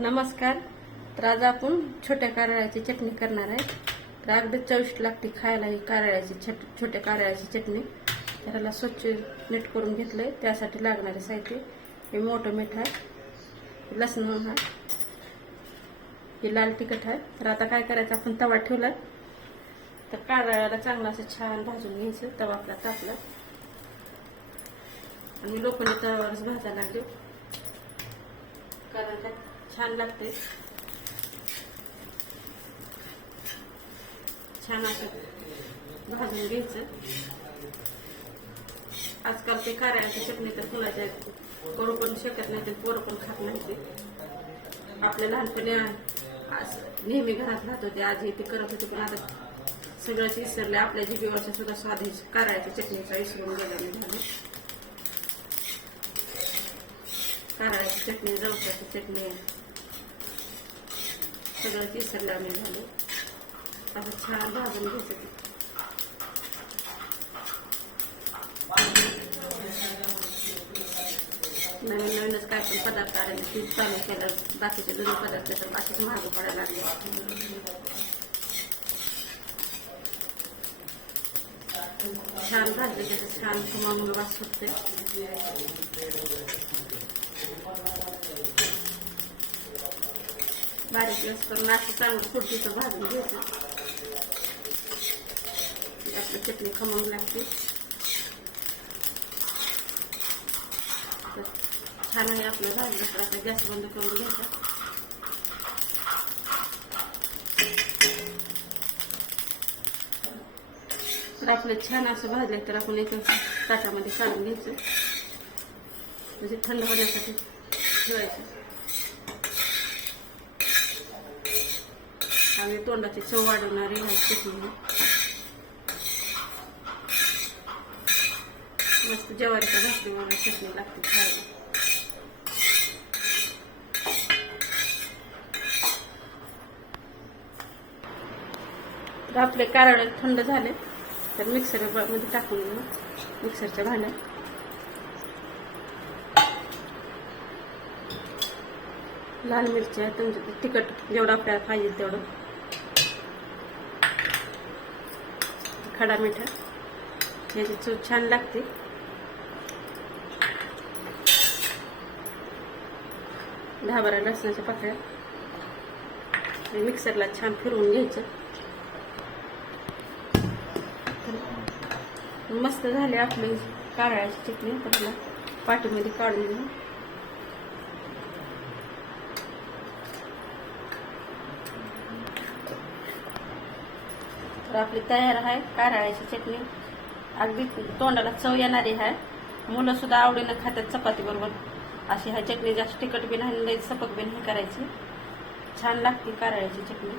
नमस्कार. तर आज आपण छोट्या कारळ्याची चटणी करणार आहे. तर अगदी चविष्ट लागते खायला ही कारळ्याची छट छोट्या कारळ्याची चटणी. तर स्वच्छ नीट करून घेतलंय. त्यासाठी लागणारे साहित्य हे मोठं मीठ आहे. लसण आहे. हे लाल तिखट आहे. तर आता काय करायचं? आपण तवा ठेवला तर कारळ्याला चांगलं असं छान भाजून घ्यायचं. तवा आपला तापला. आणि लोकांनी तव्यावरच भाजायला लागले. कारण त्यात छान लागते. छान असं भाजून घ्यायचं. आजकाल ते कार्याची चटणी तर फुलाच्या करू पण शकत नाही ते पोरं पण खात नाही ते आपल्या लहानपणी नेहमी घरात राहत होते. आजी ते करत होते पण आता सगळंच विसरले आपल्या जीबीवरच्या सुद्धा स्वादी कारळ्याच्या चटणीचा विसरून गेल्याने झालं कारळ्याची चटणी जवसाची चटणी. सगळं विसरल्याने झालं. असं छान भाजून घ्यायचं ते. नवीन नवीनच काय पण पदार्थ आले ते चालू केलं बाकीचे जुने पदार्थ तर बाकीच महाग पडायला लागले. छान भाजले त्याचं छान खमंग वास सुटते बारीक गॅस करून असं चांगलं खुर्चीचं भाजून घ्यायचं आपली चटणी खमंग लागते. तर छान आहे आपलं भाजलं तर आता गॅस बंद करून घ्यायचा. तर आपलं छान असं भाजलं तर आपण एक ताटामध्ये काढून घ्यायचं. म्हणजे थंड होण्यासाठी ठेवायचं. आणि तोंडाची चव वाढवणारी आहे चटणी मस्त ज्वारीच्या मला चटणी लागते खायला. तर आपले कारळ थंड झाले. तर मिक्सरमध्ये टाकून घेऊ मिक्सरच्या भांड्यात लाल मिरच्या तुमचं तिखट जेवढं आपल्याला पाहिजे तेवढं. खडा मिठा याची चव छान लागते. दहा बारा लसणाच्या पाकळ्या. आणि मिक्सरला छान फिरवून घ्यायचं. मस्त झाले आपली कारळ्याची चटणी. आपल्याला पाठीमध्ये काढून घेऊ तर आपली तयार आहे कारळ्याची चटणी. अगदी तोंडाला चव येणारी आहे. मुलं सुद्धा आवडीनं खातात चपाती बरोबर. अशी ह्या चटणी जास्त तिखट बी नाही लई सपक बी नाही करायची. छान लागते कारळ्याची चटणी.